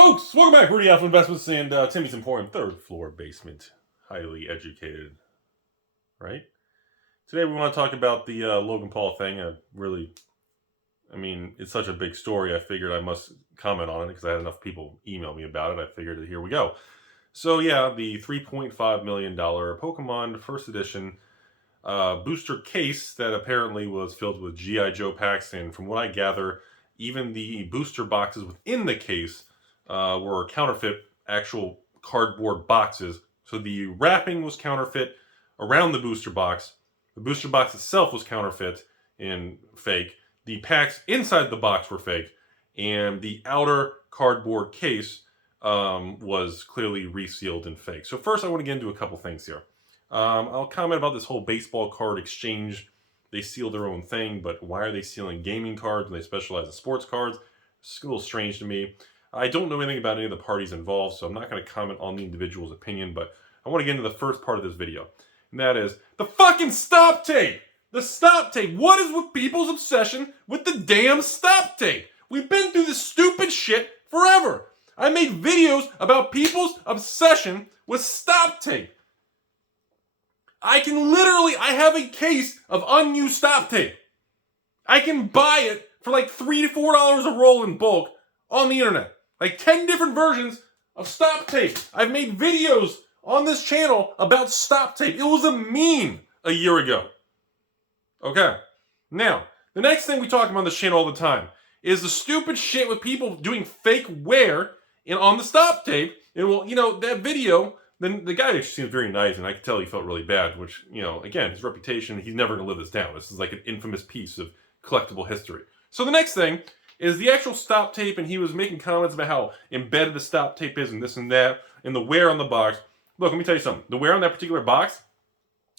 Folks, welcome back. Rudy, Alpha Investments, and Timmy's Emporium, third floor basement. Highly educated, right? Today we want to talk about the Logan Paul thing. It's such a big story, I figured I must comment on it because I had enough people email me about it. I figured, here we go. So yeah, the $3.5 million Pokemon First Edition booster case that apparently was filled with G.I. Joe packs, and from what I gather, even the booster boxes within the case were counterfeit actual cardboard boxes. So the wrapping was counterfeit around the booster box. The booster box itself was counterfeit and fake. The packs inside the box were fake. And the outer cardboard case was clearly resealed and fake. So first I want to get into a couple things here. I'll comment about this whole baseball card exchange. They seal their own thing, but why are they sealing gaming cards when they specialize in sports cards? It's a little strange to me. I don't know anything about any of the parties involved, so I'm not going to comment on the individual's opinion, but I want to get into the first part of this video. And that is the fucking stop tape! The stop tape! What is with people's obsession with the damn stop tape? We've been through this stupid shit forever. I made videos about people's obsession with stop tape. I have a case of unused stop tape. I can buy it for like $3 to $4 a roll in bulk on the internet. Like 10 different versions of stop tape. I've made videos on this channel about stop tape. It was a meme a year ago. Okay. Now, the next thing we talk about on this channel all the time is the stupid shit with people doing fake wear on the stop tape. And well, that video, then the guy actually seems very nice, and I could tell he felt really bad, which, again, his reputation, he's never going to live this down. This is like an infamous piece of collectible history. So the next thing is the actual stop tape, and he was making comments about how embedded the stop tape is and this and that, and the wear on the box. Look, let me tell you something. The wear on that particular box,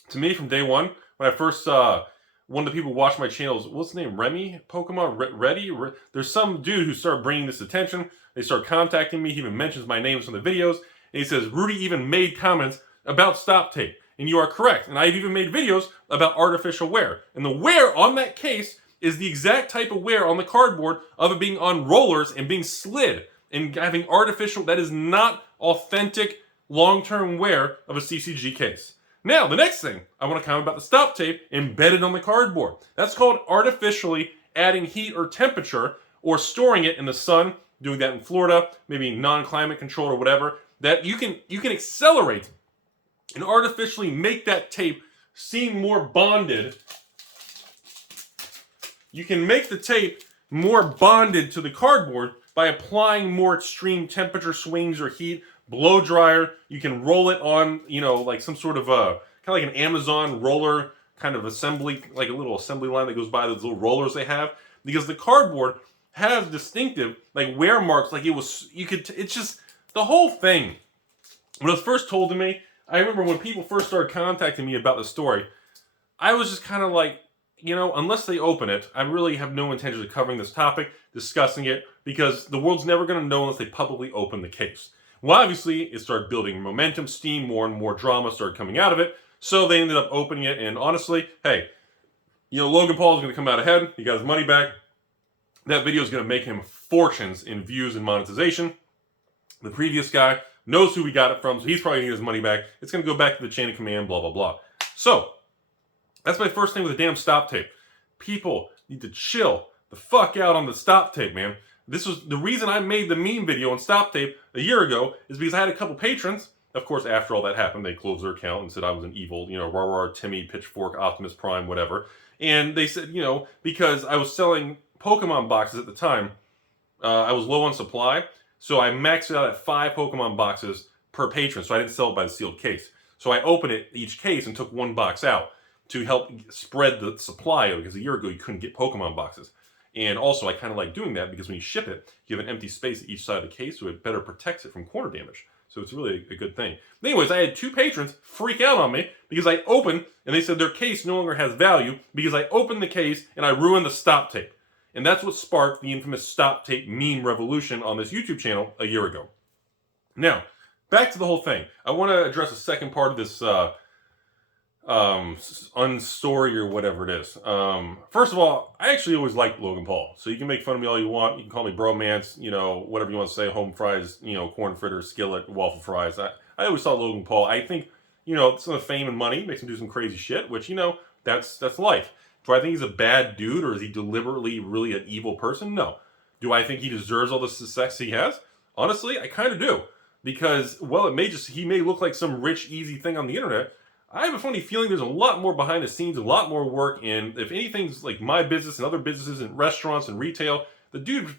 to me, from day one, when I first saw one of the people who watched my channels, what's his name, Remy? Pokemon? Reddy? There's some dude who started bringing this attention. They started contacting me. He even mentions my name in some of the videos. And he says, Rudy even made comments about stop tape. And you are correct. And I've even made videos about artificial wear. And the wear on that case is the exact type of wear on the cardboard of it being on rollers and being slid and having artificial. That is not authentic long-term wear of a CCG case. Now, the next thing I want to comment about the stop tape embedded on the cardboard. That's called artificially adding heat or temperature or storing it in the sun, doing that in Florida, maybe non-climate controlled or whatever, that you can accelerate and artificially make that tape seem more bonded. You can make the tape more bonded to the cardboard by applying more extreme temperature swings or heat. Blow dryer, you can roll it on, like some sort of kind of like an Amazon roller kind of assembly, like a little assembly line that goes by those little rollers they have. Because the cardboard has distinctive like wear marks, like it's just the whole thing. When it was first told to me, I remember when people first started contacting me about the story, I was just kind of like, unless they open it, I really have no intention of covering this topic, discussing it, because the world's never going to know unless they publicly open the case. Well, obviously, it started building momentum, steam, more and more drama started coming out of it, so they ended up opening it, and honestly, hey, Logan Paul is going to come out ahead, he got his money back, that video is going to make him fortunes in views and monetization. The previous guy knows who he got it from, so he's probably going to get his money back, it's going to go back to the chain of command, blah, blah, blah. So, that's my first thing with the damn stop tape. People need to chill the fuck out on the stop tape, man. This was the reason I made the meme video on stop tape a year ago, is because I had a couple patrons. Of course, after all that happened, they closed their account and said I was an evil, rah, Timmy, Pitchfork, Optimus Prime, whatever. And they said, because I was selling Pokemon boxes at the time, I was low on supply, so I maxed it out at 5 Pokemon boxes per patron, so I didn't sell it by the sealed case. So I opened each case and took one box out to help spread the supply, because a year ago you couldn't get Pokemon boxes. And also, I kind of like doing that because when you ship it, you have an empty space at each side of the case, so it better protects it from corner damage. So it's really a good thing. Anyways, I had 2 patrons freak out on me because I opened, and they said their case no longer has value because I opened the case and I ruined the stop tape. And that's what sparked the infamous stop tape meme revolution on this YouTube channel a year ago. Now, back to the whole thing. I want to address the second part of this unstory or whatever it is. First of all, I actually always liked Logan Paul. So you can make fun of me all you want. You can call me bromance, you know, whatever you want to say, home fries, you know, corn fritters, skillet, waffle fries. I always thought Logan Paul, I think, you know, some of the fame and money makes him do some crazy shit, which, you know, that's life. Do I think he's a bad dude, or is he deliberately really an evil person? No. Do I think he deserves all the success he has? Honestly, I kind of do. Because, well, he may look like some rich, easy thing on the internet. I have a funny feeling there's a lot more behind the scenes, a lot more work, and if anything's like my business and other businesses and restaurants and retail, the dude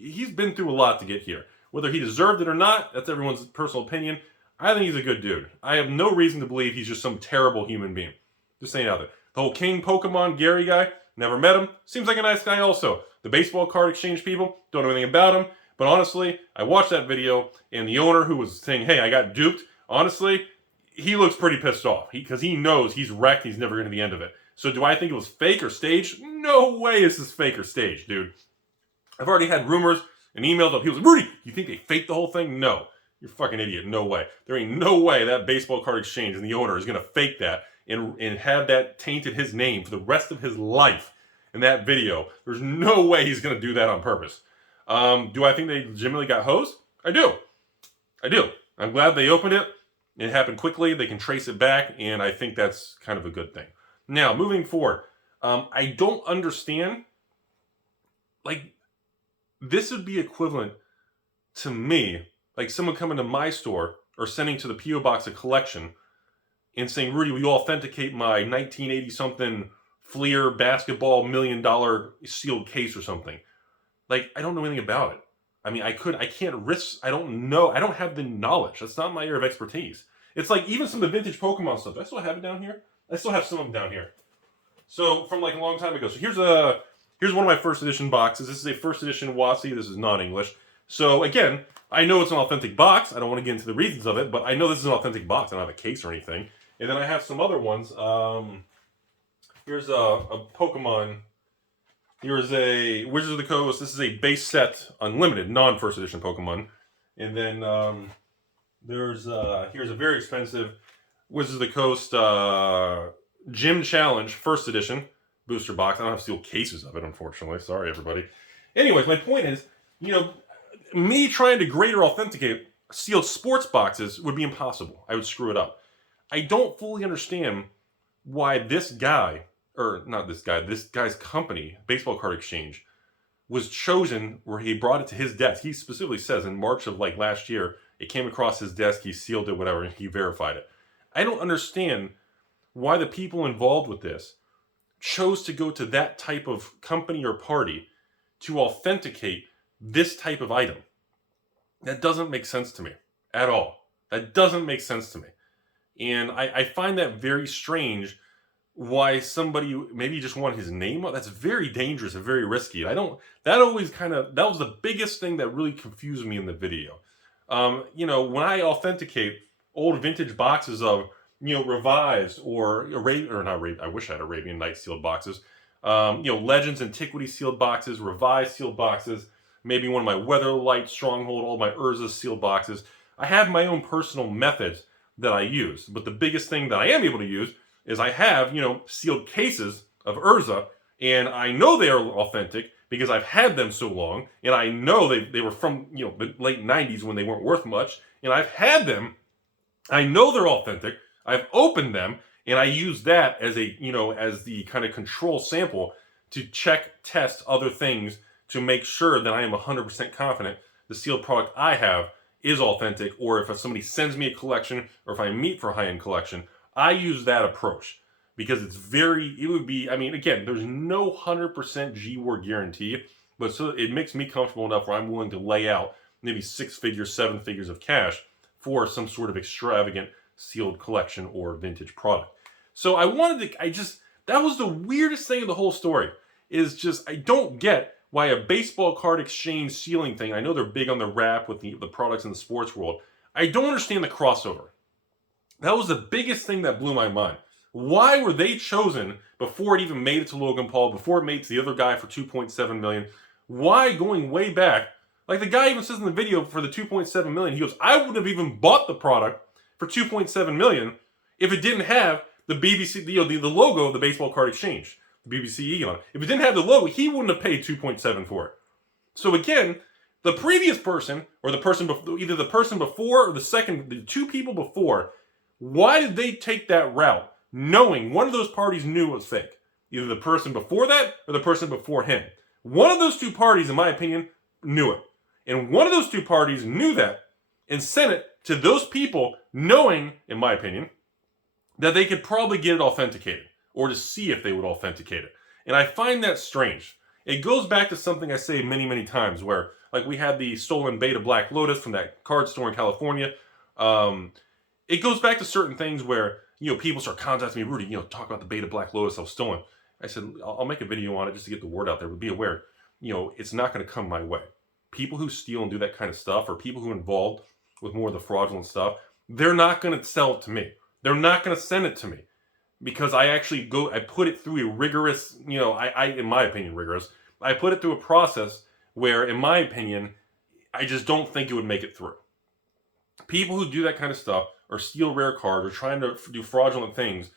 he's been through a lot to get here. Whether he deserved it or not, that's everyone's personal opinion. I think he's a good dude. I have no reason to believe he's just some terrible human being. Just saying out there. The whole King Pokemon Gary guy, never met him. Seems like a nice guy also. The baseball card exchange people, don't know anything about him. But honestly, I watched that video, and the owner who was saying, hey, I got duped, honestly, he looks pretty pissed off. Because he knows he's wrecked, he's never going to the end of it. So do I think it was fake or staged? No way this is fake or staged, dude. I've already had rumors and emails of people saying, Rudy, you think they faked the whole thing? No. You're a fucking idiot. No way. There ain't no way that baseball card exchange and the owner is going to fake that and have that tainted his name for the rest of his life in that video. There's no way he's going to do that on purpose. Do I think they legitimately got hosed? I do. I do. I'm glad they opened it. It happened quickly. They can trace it back, and I think that's kind of a good thing. Now, moving forward, I don't understand. Like, this would be equivalent to me, like someone coming to my store or sending to the P.O. Box a collection and saying, Rudy, will you authenticate my 1980-something Fleer basketball $1 million sealed case or something? Like, I don't know anything about it. I mean, I can't risk, I don't know, I don't have the knowledge. That's not my area of expertise. It's like even some of the vintage Pokemon stuff. I still have it down here. I still have some of them down here. So, from like a long time ago. So here's one of my first edition boxes. This is a first edition WotC. This is non-English. So again, I know it's an authentic box. I don't want to get into the reasons of it, but I know this is an authentic box. I don't have a case or anything. And then I have some other ones. Here's a Pokemon. Here's a Wizards of the Coast. This is a base set, unlimited, non-first edition Pokemon. And then here's a very expensive Wizards of the Coast Gym Challenge first edition booster box. I don't have sealed cases of it, unfortunately. Sorry, everybody. Anyways, my point is, you know, me trying to grade or authenticate sealed sports boxes would be impossible. I would screw it up. I don't fully understand why this guy, or not this guy, this guy's company, Baseball Card Exchange, was chosen where he brought it to his desk. He specifically says in March of like last year, it came across his desk, he sealed it, whatever, and he verified it. I don't understand why the people involved with this chose to go to that type of company or party to authenticate this type of item. That doesn't make sense to me at all. That doesn't make sense to me. And I find that very strange why somebody maybe just want his name. That's very dangerous and very risky. That was the biggest thing that really confused me in the video. You know, when I authenticate old vintage boxes of, you know, revised or I wish I had Arabian Nights sealed boxes. You know, Legends Antiquity sealed boxes, revised sealed boxes, maybe one of my Weatherlight Stronghold, all my Urza sealed boxes. I have my own personal methods that I use, but the biggest thing that I am able to use is I have, you know, sealed cases of Urza, and I know they are authentic because I've had them so long, and I know they were from, you know, the late 90s when they weren't worth much, and I've had them. I know they're authentic. I've opened them, and I use that as a, you know, as the kind of control sample to check, test other things to make sure that I am 100% confident the sealed product I have is authentic, or if somebody sends me a collection, or if I meet for a high-end collection, I use that approach because it would be, I mean, again, there's no 100% G-word guarantee, but so it makes me comfortable enough where I'm willing to lay out maybe 6 figures, 7 figures of cash for some sort of extravagant sealed collection or vintage product. So that was the weirdest thing of the whole story, is just, I don't get why a baseball card exchange sealing thing, I know they're big on the wrap with the products in the sports world. I don't understand the crossover. That was the biggest thing that blew my mind. Why were they chosen before it even made it to Logan Paul, before it made it to the other guy for $2.7 million? Why going way back? Like the guy even says in the video for the $2.7 million, he goes, I wouldn't have even bought the product for $2.7 million if it didn't have the BBC, the logo of the baseball card exchange, the BBC on it. If it didn't have the logo, he wouldn't have paid 2.7 for it. So again, the previous person, or the person before, either the person before or the two people before, why did they take that route, knowing one of those parties knew it was fake? Either the person before that or the person before him. One of those two parties, in my opinion, knew it. And one of those two parties knew that and sent it to those people knowing, in my opinion, that they could probably get it authenticated or to see if they would authenticate it. And I find that strange. It goes back to something I say many, many times where, like, we had the stolen Beta Black Lotus from that card store in California. It goes back to certain things where, people start contacting me, Rudy, talk about the Beta Black Lotus that was stolen. I said, I'll make a video on it just to get the word out there, but be aware, it's not going to come my way. People who steal and do that kind of stuff, or people who are involved with more of the fraudulent stuff, they're not going to sell it to me. They're not going to send it to me because I actually I put it through a rigorous, in my opinion, rigorous. I put it through a process where, in my opinion, I just don't think it would make it through. People who do that kind of stuff or steal rare cards or trying to do fraudulent things,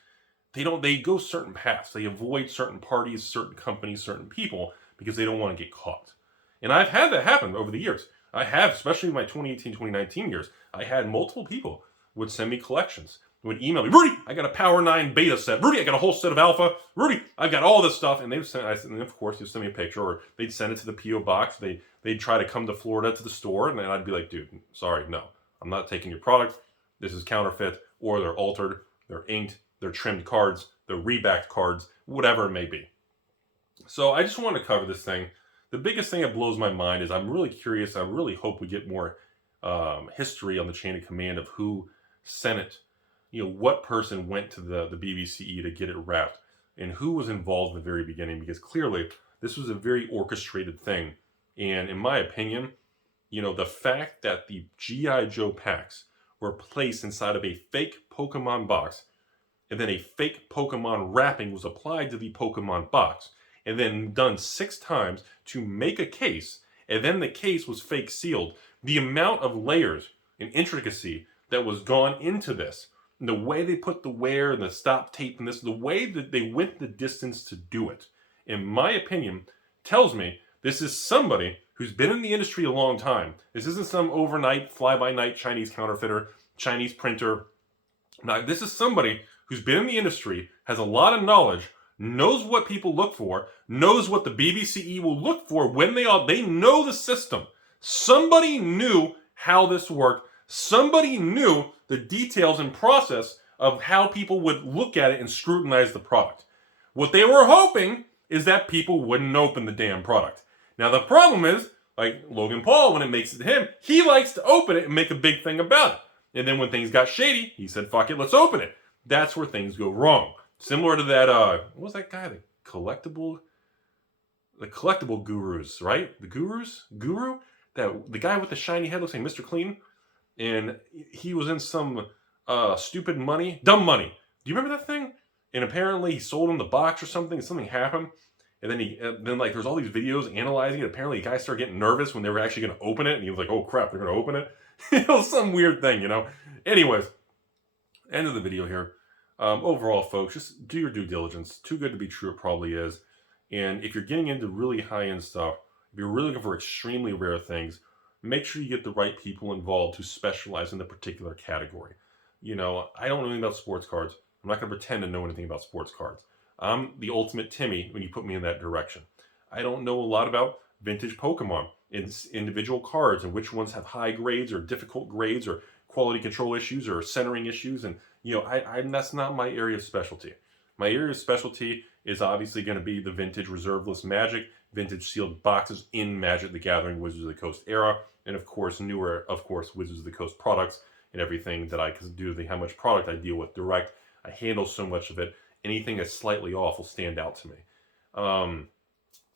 they go certain paths. They avoid certain parties, certain companies, certain people because they don't want to get caught. And I've had that happen over the years. I have, especially in my 2018, 2019 years. I had multiple people would send me collections, would email me, Rudy, I got a Power 9 beta set. Rudy, I got a whole set of Alpha. Rudy, I've got all this stuff. And they would send, and of course, they'd send me a picture, or they'd send it to the P.O. box. They'd try to come to Florida to the store, and then I'd be like, dude, sorry, no, I'm not taking your product. This is counterfeit, or they're altered, they're inked, they're trimmed cards, they're rebacked cards, whatever it may be. So I just want to cover this thing. The biggest thing that blows my mind is I'm really curious. I really hope we get more history on the chain of command of who sent it. What person went to the BBCE to get it wrapped, and who was involved in the very beginning, because clearly this was a very orchestrated thing. And in my opinion, the fact that the G.I. Joe packs were placed inside of a fake Pokemon box, and then a fake Pokemon wrapping was applied to the Pokemon box, and then done 6 times to make a case, and then the case was fake sealed. The amount of layers and intricacy that was gone into this, and the way they put the wear and the stop tape and this, the way that they went the distance to do it, in my opinion, tells me this is somebody who's been in the industry a long time. This isn't some overnight, fly-by-night Chinese counterfeiter, Chinese printer. Now, this is somebody who's been in the industry, has a lot of knowledge, knows what people look for, knows what the BBCE will look for when they know the system. Somebody knew how this worked. Somebody knew the details and process of how people would look at it and scrutinize the product. What they were hoping is that people wouldn't open the damn product. Now the problem is, like Logan Paul, when it makes it to him, he likes to open it and make a big thing about it. And then when things got shady, he said, fuck it, let's open it. That's where things go wrong. Similar to that, what was that guy? The collectible gurus, right? The guru? The guy with the shiny head looks like Mr. Clean. And he was in some stupid money, dumb money. Do you remember that thing? And apparently he sold him the box or something, and something happened. And then like there's all these videos analyzing it. Apparently the guys started getting nervous when they were actually going to open it. And he was like, oh crap, they're going to open it. It was some weird thing, Anyways, end of the video here. Overall, folks, just do your due diligence. Too good to be true, it probably is. And if you're getting into really high-end stuff, if you're really looking for extremely rare things, make sure you get the right people involved who specialize in the particular category. I don't know anything about sports cards. I'm not going to pretend to know anything about sports cards. I'm the ultimate Timmy when you put me in that direction. I don't know a lot about vintage Pokemon, individual cards, and which ones have high grades or difficult grades or quality control issues or centering issues. And, that's not my area of specialty. My area of specialty is obviously going to be the vintage reserve list Magic, vintage sealed boxes in Magic the Gathering Wizards of the Coast era, and of course newer, Wizards of the Coast products and everything that I can do, how much product I deal with direct. I handle so much of it. Anything that's slightly off will stand out to me.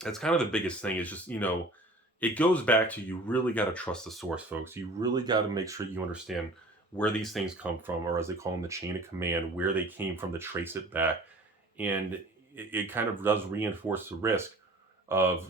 That's kind of the biggest thing is just, it goes back to you really got to trust the source, folks. You really got to make sure you understand where these things come from, or as they call them, the chain of command, where they came from to trace it back. And it kind of does reinforce the risk of,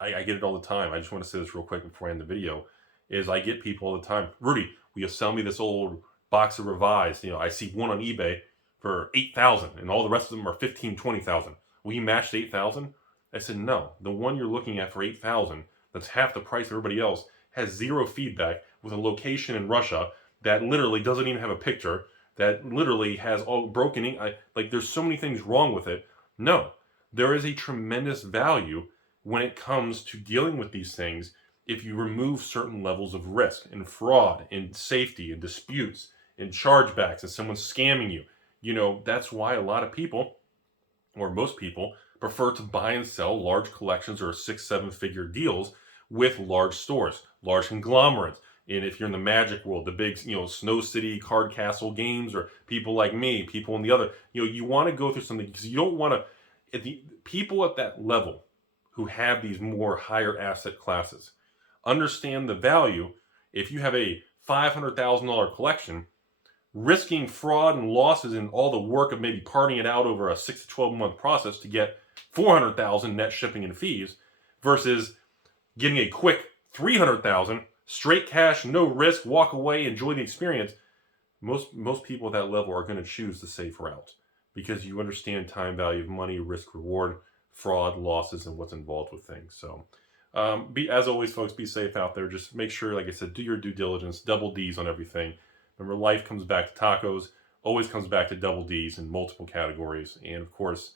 I get it all the time. I just want to say this real quick before I end the video, is I get people all the time, Rudy, will you sell me this old box of revised? I see one on eBay for 8,000 and all the rest of them are 15, 20,000. Will you match the 8,000? I said, no. The one you're looking at for 8,000, that's half the price of everybody else, has zero feedback with a location in Russia that literally doesn't even have a picture, that literally has all broken ink. Like, there's so many things wrong with it. No, there is a tremendous value when it comes to dealing with these things if you remove certain levels of risk and fraud and safety and disputes and chargebacks and someone scamming you. You know, that's why a lot of people, or most people, prefer to buy and sell large collections or 6-7 figure deals with large stores, large conglomerates. And if you're in the Magic world, the big, Snow City, Card Castle games, or people like me, people in the other, you want to go through something because you don't want to, the people at that level who have these more higher asset classes understand the value. If you have a $500,000 collection, risking fraud and losses and all the work of maybe parting it out over a 6 to 12 month process to get $400,000 net shipping and fees versus getting a quick $300,000 straight cash, no risk, walk away, enjoy the experience. Most people at that level are going to choose the safe route because you understand time value of money, risk, reward, fraud, losses, and what's involved with things. So as always, folks, be safe out there. Just make sure, like I said, do your due diligence, double D's on everything. Remember, life comes back to tacos, always comes back to double D's in multiple categories. And of course,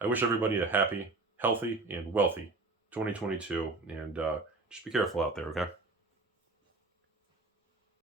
I wish everybody a happy, healthy, and wealthy 2022. And just be careful out there, okay?